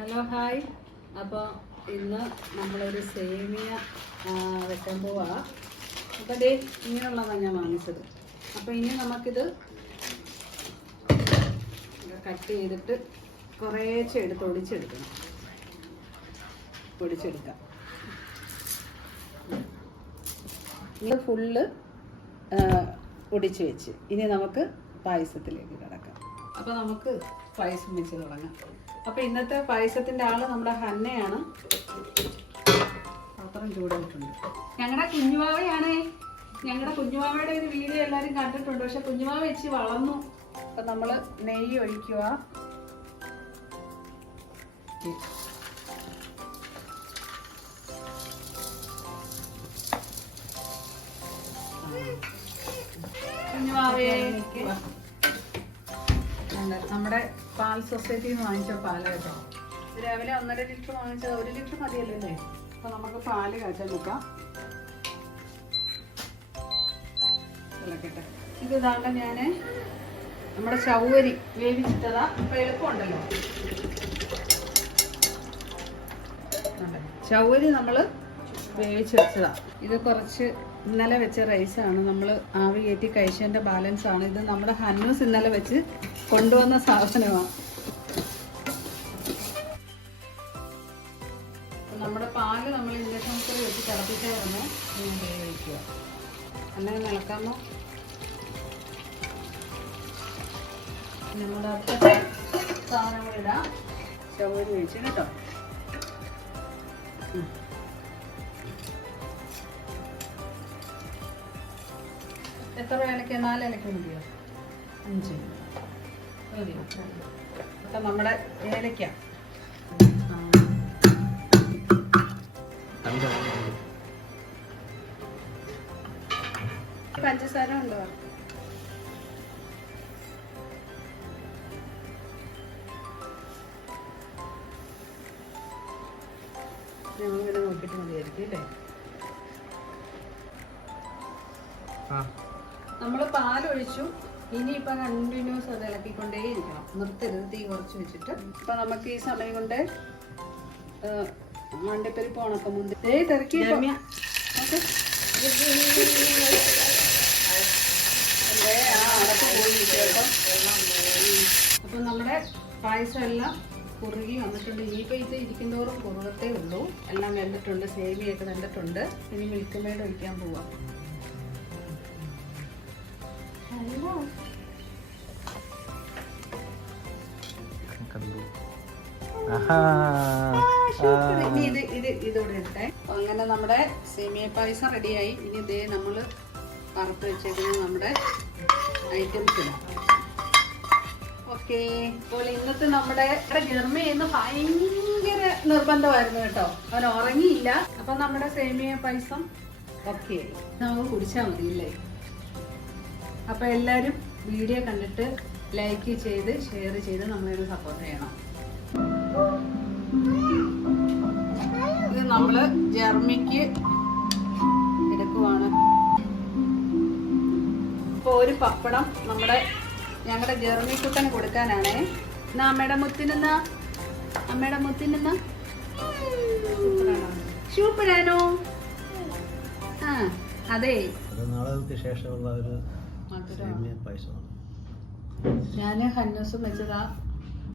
Hello hi. അപ്പോൾ ഇന്ന് നമ്മളൊരു സേമിയ വെക്കാൻ പോവാ. അപ്പോൾ ദേ ഇങ്ങനെയുള്ളതാണ് ഞാൻ വാങ്ങിച്ചത്. അപ്പോൾ ഇനി നമുക്കിത് കട്ട് ചെയ്തിട്ട് കുറേശ്ശെ എടുത്ത് ഒടിച്ചെടുക്കണം. ഒടിച്ചെടുക്കാം. ഇത് ഫുള്ള് ഒടിച്ച് വെച്ച് ഇനി നമുക്ക് പായസത്തിലേക്ക് കിടക്കാം. അപ്പോൾ നമുക്ക് പായസം വെച്ച് തുടങ്ങാം. അപ്പോൾ ഇന്നത്തെ പായസത്തിൻ്റെ ആള് നമ്മുടെ ഹന്നയാണ്. പാത്രം ചൂടായിട്ടുണ്ട്. ഞങ്ങളുടെ കുഞ്ഞുവാവയാണേ. ഞങ്ങളുടെ കുഞ്ഞുവാവയുടെ ഒരു വീഡിയോ എല്ലാവരും കണ്ടിട്ടുണ്ട്. പക്ഷെ കുഞ്ഞുവാവ വെച്ച് വളർന്നു. അപ്പം നമ്മൾ നെയ്യ് ഒഴിക്കുക. കുഞ്ഞുവാവേ, നമ്മുടെ പാൽ സൊസൈറ്റിയിൽ നിന്ന് വാങ്ങിച്ച പാല് കേട്ടോ. രാവിലെ 1.5 ലിറ്റർ വാങ്ങിച്ചത്. 1 ലിറ്റർ മതിയല്ലോ അല്ലേ? അപ്പൊ നമുക്ക് പാല് കാച്ചാൻ വെക്കാം. തിളക്കട്ടെ. ഇത് ഇതാണ്ട് ഞാൻ നമ്മുടെ ചൗവരി വേവിച്ചിട്ടതാ. അപ്പൊ എളുപ്പമുണ്ടല്ലോ. ചൗവരി നമ്മൾ വേവിച്ച് വെച്ചതാ. ഇത് കുറച്ച് ഇന്നലെ വെച്ച റൈസാണ്. നമ്മൾ ആവി കയറ്റി കഴിച്ചതിൻ്റെ ബാലൻസ് ആണ്. ഇത് നമ്മുടെ ഹന്നൂസ് ഇന്നലെ വെച്ച് കൊണ്ടുവന്ന സാധനമാണ്. നമ്മുടെ പാല് നമ്മൾ ഇൻഡക്ഷൻ കുക്കറിൽ വെച്ച് തിളപ്പിച്ചായിരുന്നു ഉപയോഗിക്കുക. അല്ലെങ്കിൽ നിളക്കാമോ? നമ്മുടെ അടുത്ത സാധനങ്ങൾ ഇടാം. ചൗവരി ഒഴിച്ച് കേട്ടോ. എത്ര ഏലക്ക? 4 ഏലക്ക മതിയോ? 5 മതിയോ? അപ്പം നമ്മുടെ ഏലക്ക പഞ്ചസാര ഉണ്ടോ? ഞങ്ങളിങ്ങനെ നോക്കിയിട്ട് മതിയായിരിക്കും അല്ലേ? നമ്മൾ പാലൊഴിച്ചു. ഇനിയിപ്പോൾ കണ്ടിന്യൂസ് അത് ഇളക്കിക്കൊണ്ടേ ഇരിക്കണം. നിർത്തരുത്. തീ കുറച്ച് വെച്ചിട്ട്. ഇപ്പം നമുക്ക് ഈ സമയം കൊണ്ട് മണ്ടപ്പരിപ്പ് ഉണക്കമുന്തി തിരക്കി. അപ്പം നമ്മുടെ പായസം എല്ലാം കുറുകി വന്നിട്ടുണ്ട്. ഇനിയിപ്പോൾ ഇത് ഇരിക്കുന്നതോറും കുറുകത്തേ ഉള്ളൂ. എല്ലാം വെന്തിട്ടുണ്ട്. സേമിയൊക്കെ വെന്തിട്ടുണ്ട്. ഇനി മിൽക്ക് മെയ്ഡ് ഒഴിക്കാൻ പോവാം. ഇതോടെ ഇട്ടെ. അങ്ങനെ നമ്മുടെ സേമിയ പായസം റെഡിയായി. ഇനി ഇതേ നമ്മൾ വറുത്ത് വെച്ചേക്കുന്ന നമ്മുടെ ഐറ്റംസ് ഇടാം. ഓക്കെ. അപ്പോൾ ഇന്നത്തെ നമ്മുടെ ജർമ്മന്ന് ഭയങ്കര നിർബന്ധമായിരുന്നു കേട്ടോ. അവൻ ഉറങ്ങിയില്ല. അപ്പൊ നമ്മുടെ സേമിയ പായസം ഓക്കെ നമുക്ക് കുടിച്ചാൽ മതിയില്ലേ? അപ്പൊ എല്ലാവരും വീഡിയോ കണ്ടിട്ട് ലൈക്ക് ചെയ്ത് ഷെയർ ചെയ്ത് നമ്മളെ സപ്പോർട്ട് ചെയ്യണം. ഇത് നമ്മള് ജർമ്മിക്ക് എടുക്കുവാണ്. ഇപ്പൊ ഒരു പപ്പടം ഞങ്ങളുടെ ജർമ്മി കുട്ടന് കൊടുക്കാനാണേ. എന്നാ അമ്മയുടെ മുത്തിനെന്നാ? അമ്മയുടെ മുത്തിനെന്നാ? സൂപ്പറാണോ? ആ അതെ. ശേഷമുള്ള ഒരു ഞാൻ ഹന്നൂസും വെച്ചതാ.